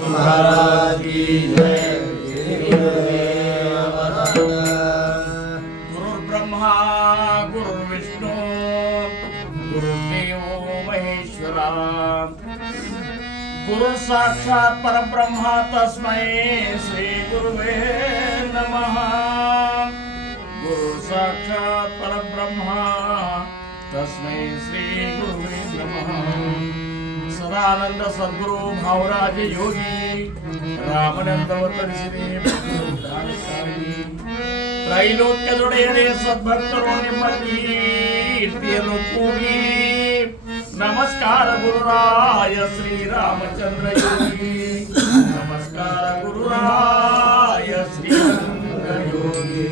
महाराज की जय। गुरुर्ब्रह्मा गुरुर्विष्णु गुरुर्देवो महेश्वरा गुरु साक्षात् परब्रह्म तस्मै श्री गुरुवे नमः। गुरु साक्षात् परब्रह्म तस्मै श्री गुरुवे नमः। सदानंद सद्गुरु भावराज योगी ರಾಮನಂದವತರಿಸಿದೆ ತ್ರೈಲೋಕ್ಯದೊಡೆಯರೇ ಸದ್ಭಕ್ತರು ನಿಮ್ಮ ಕೀರ್ತಿಯನ್ನು ಕೂಗಿ ನಮಸ್ಕಾರ ಗುರುರಾಯ ಶ್ರೀರಾಮಚಂದ್ರ ಯೋಗಿ ನಮಸ್ಕಾರ ಗುರುರಾಯ ಶ್ರೀರಾಮಚಂದ್ರ ಯೋಗಿ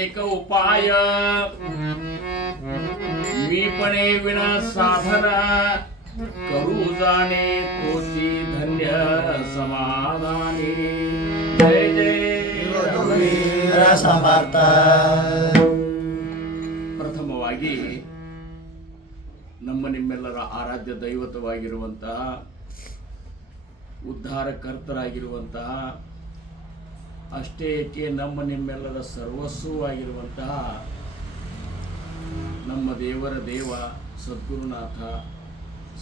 एक उपाय मीपणे विना साधन करू जाणे तोची धन्य समाधानी। जय जय समर्थ। ಪ್ರಥಮವಾಗಿ ನಮ್ಮ ನಿಮ್ಮೆಲ್ಲರ ಆರಾಧ್ಯ ದೈವತವಾಗಿರುವಂತಹ ಉದ್ಧಾರಕರ್ತರಾಗಿರುವಂತಹ ಅಷ್ಟೇ ಏಕೆ ನಮ್ಮ ನಿಮ್ಮೆಲ್ಲರ ಸರ್ವಸ್ವವಾಗಿರುವಂತಹ ನಮ್ಮ ದೇವರ ದೇವ ಸದ್ಗುರುನಾಥ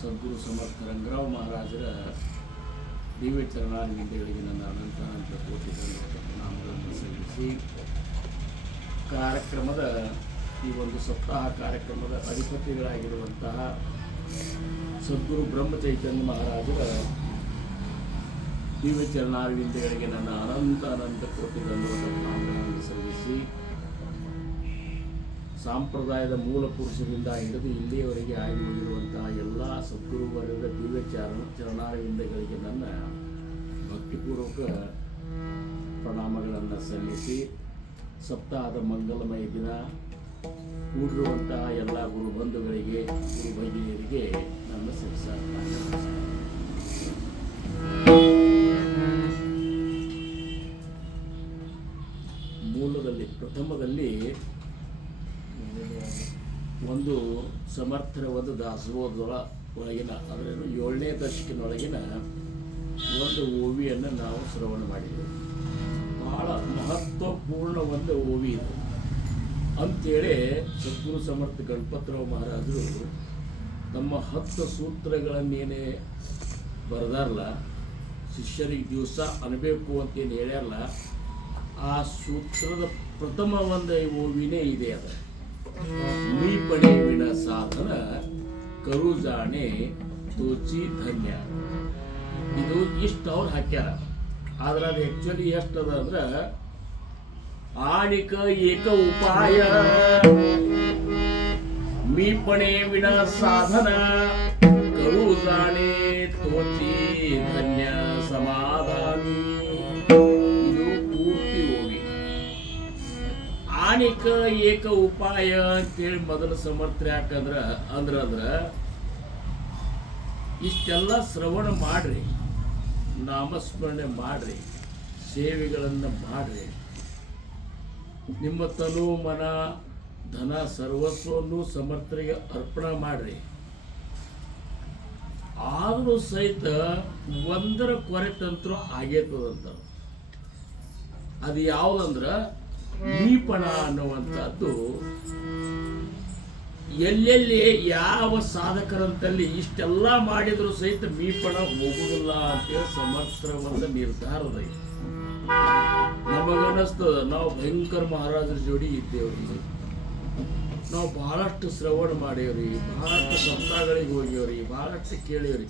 ಸದ್ಗುರು ಸಮರ್ಥ ರಂಗರಾವ್ ಮಹಾರಾಜರ ದಿವ್ಯ ಚರಣಾರವಿಂದಗಳಿಗೆ ನನ್ನ ಅನಂತ ಕೋಟಿ ನಾಮಗಳನ್ನು ಸಲ್ಲಿಸಿ ಕಾರ್ಯಕ್ರಮದ ಈ ಒಂದು ಸಪ್ತಾಹ ಕಾರ್ಯಕ್ರಮದ ಅಧಿಪತಿಗಳಾಗಿರುವಂತಹ ಸದ್ಗುರು ಬ್ರಹ್ಮಚೈತನ್ಯ ಮಹಾರಾಜರ ದಿವ್ಯ ಚರಣಾರವಿಂದಗಳಿಗೆ ನನ್ನ ಅನಂತ ಕೋಟಿ ನಾಮಗಳನ್ನು ಸಲ್ಲಿಸಿ ಸಾಂಪ್ರದಾಯದ ಮೂಲ ಪುರುಷರಿಂದ ಹಿಡಿದು ಇಲ್ಲಿಯವರೆಗೆ ಆಗಿ ಹೋಗಿರುವಂತಹ ಎಲ್ಲ ಸದ್ಗುರುವರ್ಗದ ದಿವ್ಯ ಚರಣಾರವಿಂದಗಳಿಗೆ ನನ್ನ ಭಕ್ತಿಪೂರ್ವಕ ಪ್ರಣಾಮಗಳನ್ನು ಸಲ್ಲಿಸಿ ಸಪ್ತಾಹದ ಮಂಗಲಮಯ ದಿನ ಕೂಡಿರುವಂತಹ ಎಲ್ಲ ಗುರು ಬಂಧುಗಳಿಗೆ ಗುರು ಭಗಿನಿಯರಿಗೆ ನನ್ನ ಶಿರಸಾರ್ಥ ಮೂಲದಲ್ಲಿ ಪ್ರಥಮದಲ್ಲಿ ಒಂದು ಸಮರ್ಥರ ಒಂದು ದಾಸೋಹದೊಳಗಿನ ಅಂದರೆ 7ನೇ ದಶಕಿನೊಳಗಿನ ಒಂದು ಓವಿಯನ್ನು ನಾವು ಶ್ರವಣ ಮಾಡಿದ್ದೇವೆ. ಬಹಳ ಮಹತ್ವಪೂರ್ಣ ಒಂದು ಓವಿ ಇದು ಅಂಥೇಳಿ ಸದ್ಗುರು ಸಮರ್ಥ ಗಣಪತರಾವ್ ಮಹಾರಾಜರು ತಮ್ಮ 10 ಸೂತ್ರಗಳನ್ನೇನೇ ಬರೆದಾರಲ್ಲ, ಶಿಷ್ಯರಿಗೆ ದಿವಸ ಅನ್ಬೇಕು ಅಂತೇನು ಹೇಳ್ಯಾರಲ್ಲ, ಆ ಸೂತ್ರದ ಪ್ರಥಮ ಒಂದು ಓವಿನೇ ಇದೆ. ಅದು ಮೀಪಣೆ ವಿನ ಸಾಧನ ಕರು ಜಾಣೆ ತೋಚಿ ಧನ್ಯ. ಇದು ಇಷ್ಟು ಅವ್ರು ಹಾಕ್ಯಾರ. ಆದ್ರೆ ಅದು ಆ್ಯಕ್ಚುಲಿ ಎಷ್ಟದ ಅಂದ್ರೆ ಆಣಿಕ ಏಕ ಉಪಾಯ ಮೀಪಣೆ ವಿನ ಸಾಧನ ಜ್ಞಾನಿಕ ಏಕ ಉಪಾಯ ಅಂತೇಳಿ ಮೊದಲು ಸಮರ್ಥ್ಯ ಅಂದ್ರ ಇಷ್ಟೆಲ್ಲ ಶ್ರವಣ ಮಾಡ್ರಿ, ನಾಮಸ್ಮರಣೆ ಮಾಡ್ರಿ, ಸೇವೆಗಳನ್ನು ಮಾಡ್ರಿ, ನಿಮ್ಮ ತನು ಮನ ಧನ ಸರ್ವಸ್ವವನ್ನು ಸಮರ್ಥರಿಗೆ ಅರ್ಪಣೆ ಮಾಡ್ರಿ. ಆದರೂ ಸಹಿತ ಒಂದರ ಕೊರೆತಂತ್ರ ಆಗೇತದಂತ. ಅದು ಯಾವುದಂದ್ರೆ ಮೀಪಣ ಅನ್ನುವಂಥದ್ದು ಎಲ್ಲೆಲ್ಲಿ ಯಾವ ಸಾಧಕರಂತಲ್ಲಿ ಇಷ್ಟೆಲ್ಲ ಮಾಡಿದರೂ ಸಹಿತ ಮೀಪಣ ಹೋಗುವುದಿಲ್ಲ ಅಂತೇಳಿ ಸಮರ್ಥರ ಒಂದು ನಿರ್ಧಾರದ. ನಮಗನ್ನಿಸ್ತದ ನಾವು ಭಯಂಕರ ಮಹಾರಾಜರ ಜೋಡಿ ಇದ್ದೇವ್ರಿ, ನಾವು ಬಹಳಷ್ಟು ಶ್ರವಣ ಮಾಡೇವ್ರಿ, ಬಹಳಷ್ಟು ಸಪ್ತಾಹಗಳಿಗೆ ಹೋಗ್ಯವ್ರಿ, ಬಹಳಷ್ಟು ಕೇಳೇವ್ರಿ,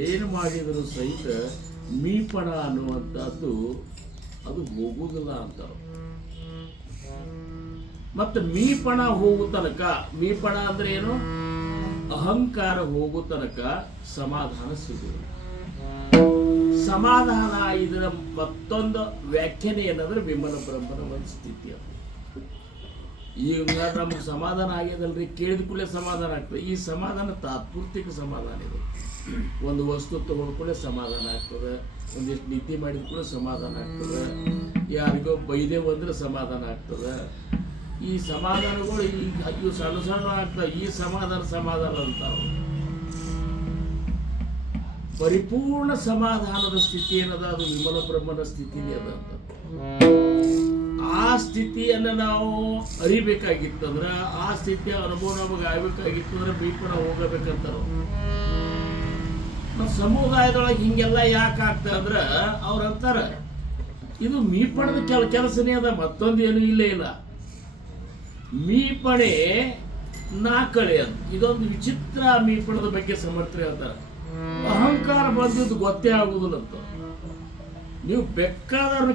ಏನು ಮಾಡಿದರೂ ಸಹಿತ ಮೀಪಣ ಅನ್ನುವಂಥದ್ದು ಅದು ಹೋಗುವುದಿಲ್ಲ ಅಂತಾರೆ. ಮತ್ತು ಮೀಪಣ ಹೋಗೋ ತನಕ, ಮೀಪಣ ಅಂದ್ರೆ ಏನು, ಅಹಂಕಾರ ಹೋಗೋ ತನಕ ಸಮಾಧಾನ ಸಿಗುವುದು. ಸಮಾಧಾನ ಇದರ ಮತ್ತೊಂದು ವ್ಯಾಖ್ಯಾನ ಏನಂದ್ರೆ ವಿಮಲ ಬ್ರಹ್ಮನ ಒಂದು ಸ್ಥಿತಿ. ಅದು ಈಗ ನಮ್ಗೆ ಸಮಾಧಾನ ಆಗ್ಯದಲ್ರಿ, ಕೇಳಿದ ಕೂಡಲೇ ಸಮಾಧಾನ ಆಗ್ತದೆ. ಈ ಸಮಾಧಾನ ತಾತ್ಪೂರ್ತಿಕ ಸಮಾಧಾನ ಇದೆ. ಒಂದು ವಸ್ತು ತಗೊಂಡ ಕೂಡ ಸಮಾಧಾನ ಆಗ್ತದೆ, ಒಂದಿಷ್ಟು ನಿದ್ದೆ ಮಾಡಿದ ಕೂಡ ಸಮಾಧಾನ ಆಗ್ತದೆ, ಯಾರಿಗೋ ಬೈದೆ ಬಂದ್ರೆ ಸಮಾಧಾನ ಆಗ್ತದೆ. ಈ ಸಮಾಧಾನಗಳು ಇವು ಸಣ್ಣ ಸಣ್ಣ ಆಗ್ತವೆ. ಈ ಸಮಾಧಾನ ಅಂತಾವ. ಪರಿಪೂರ್ಣ ಸಮಾಧಾನದ ಸ್ಥಿತಿ ಏನದ, ಅದು ವಿಮಲ ಬ್ರಹ್ಮನ ಸ್ಥಿತಿನೇ ಅದ ಅಂತ. ಆ ಸ್ಥಿತಿಯನ್ನು ನಾವು ಅರಿಬೇಕಾಗಿತ್ತಂದ್ರೆ, ಆ ಸ್ಥಿತಿಯ ಅನುಭವ ನಮಗೆ ಆಗ್ಬೇಕಾಗಿತ್ತಂದ್ರೆ ಮೀಪಣ ಹೋಗಬೇಕಂತಾರ. ನಮ್ಮ ಸಮುದಾಯದೊಳಗೆ ಹಿಂಗೆಲ್ಲ ಯಾಕೆ ಆಗ್ತದೆ ಅಂದ್ರೆ ಅವ್ರಂತಾರ ಇದು ಮೀಪಣದ ಕೆಲಸನೇ ಅದ, ಮತ್ತೊಂದು ಏನು ಇಲ್ಲೇ ಇಲ್ಲ. ಮೀಪಣೆ ನಾಕಳೆ ಅದು. ಇದೊಂದು ವಿಚಿತ್ರ ಮೀಪಣದ ಬಗ್ಗೆ ಸಮರ್ಥ್ಯ ಹೇಳ್ತಾರೆ. ಅಹಂಕಾರ ಬಂದಿದ್ದು ಗೊತ್ತೇ ಆಗುವುದಿಲ್ಲ ಅಂತ. ನೀವು ಬೇಕಾದವ್ರನ್ನ